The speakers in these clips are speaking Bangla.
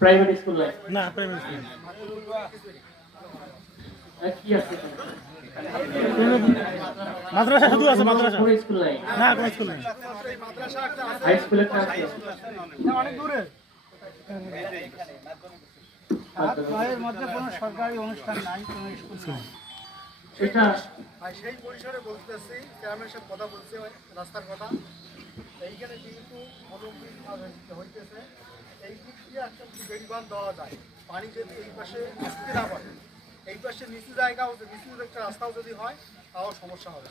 প্রাইমারি স্কুল নাই? না প্রাইমারি স্কুল কি আছে? মাদ্রাসা শুধু আছে, মাদ্রাসা কোনো স্কুল নাই? না, কোনো স্কুল নেই। হাই স্কুল একটা আছে? অনেক দূরে এর মধ্যে কোনো সরকারি অনুষ্ঠান নাই, কোনো স্কুল নাই। সেটা সেই পরিসরে বলতেছি, চেয়ারম্যানের সাথে কথা বলছি রাস্তার কথা। এইখানে যেহেতু অলিম্পিক হইতেছে, এই দিক দিয়ে একটা বেড়িবান দেওয়া যায়, পানি যদি এই পাশে আসতে না পারে, এই পাশে নিচু জায়গাও, নিচু একটা রাস্তাও যদি হয় তাও সমস্যা হবে,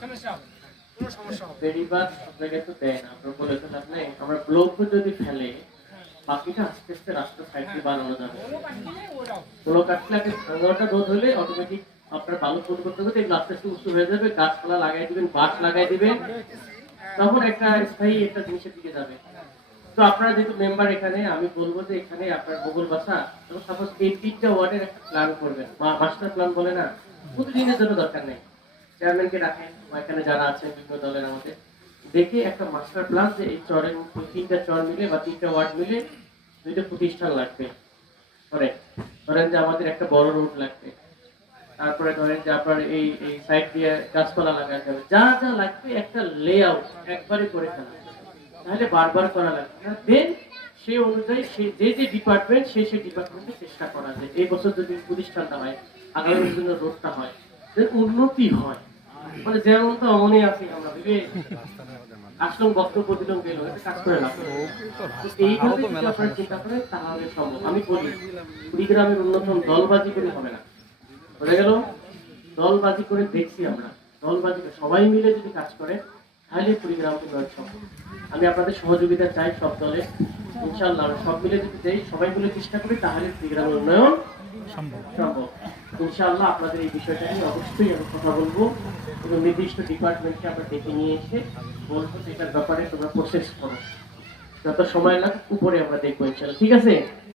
কোনো সমস্যা হবে। বেড়িবাঁধ সব জায়গায় তো দেয় না, আপনার বলেছেন আপনি। আমরা ব্লকও যদি ফেলে, বাকিটা আস্তে আস্তে রাস্তা সাইড দিয়ে বানানো যাবে। ব্লক আসলে আগে ভাঙাটা রোধ হলে অটোমেটিক আপনার বালু পরিবর্তন করতে এগুলো আস্তে আস্তে উঁচু হয়ে যাবে, গাছপালা লাগাই দিবেন, বাঁশ লাগাই দিবেন, তখন একটা স্থায়ী একটা জিনিসের দিকে যাবে। তো আপনারা যেহেতু মেম্বার এখানে, আমি বলবো যে এখানে আপনার বগল বাসা এবং সাপোজ এই 3টা ওয়ার্ডের একটা প্ল্যান করবেন, মাস্টার প্ল্যান বলে না, প্রতিদিনের জন্য দরকার নেই, চেয়ারম্যানকে রাখেন বা এখানে যারা আছেন বিভিন্ন দলের আমাদের, দেখে একটা মাস্টার প্ল্যান যে এই চরের 3টা চর মিলে বা 3টা ওয়ার্ড মিলে 2টা প্রতিষ্ঠান লাগবে। ধরেন যে আমাদের একটা বড় রোড লাগবে, তারপরে ধরেন যে আপনার এই এই সাইড দিয়ে গাছপালা লাগাতে হবে, যা যা লাগবে একটা লেআউট একবারে করে ফেলা, তাহলে বারবার করা লাগবে না। দেন সেই অনুযায়ী সে যে যে ডিপার্টমেন্ট সেই ডিপার্টমেন্টে চেষ্টা করা যায়, এই বছর যদি প্রতিষ্ঠানটা হয়, আগামী জন্য রোডটা হয়, যে উন্নতি হয়। মানে যেমন তো অমনি আছি আমরা, ভেবে আসলাম বক্তব্য দিলাম গেল, এটা কাজ করে লাভ নেই। তো এইভাবে যদি আপনারা চিন্তা করেন তাহলে সম্ভব। আমি বলি কুড়িগ্রামের উন্নতন দলবাজি করে হবে না, বোঝা গেল? দলবাজি করে দেখছি আমরা, দলবাজি করে সবাই মিলে যদি কাজ করে তাহলে কুড়িগ্রাম উন্নয়ন সম্ভব। আমি আপনাদের সহযোগিতা চাই সব দলে, ইনশাআল্লাহ সব মিলে যদি দেই, সবাই মিলে চেষ্টা করি, তাহলে কুড়িগ্রামের উন্নয়ন সম্ভব। ইনশাআল্লাহ আপনাদের এই বিষয়টা নিয়ে অবশ্যই আমি কথা বলবো এবং নির্দিষ্ট ডিপার্টমেন্টকে আমরা ডেকে নিয়ে এসে বলবো যে এটার ব্যাপারে তোমরা প্রসেস করো, যত সময় লাগে উপরে আমরা দেখবো ইনশাআল্লাহ। ঠিক আছে?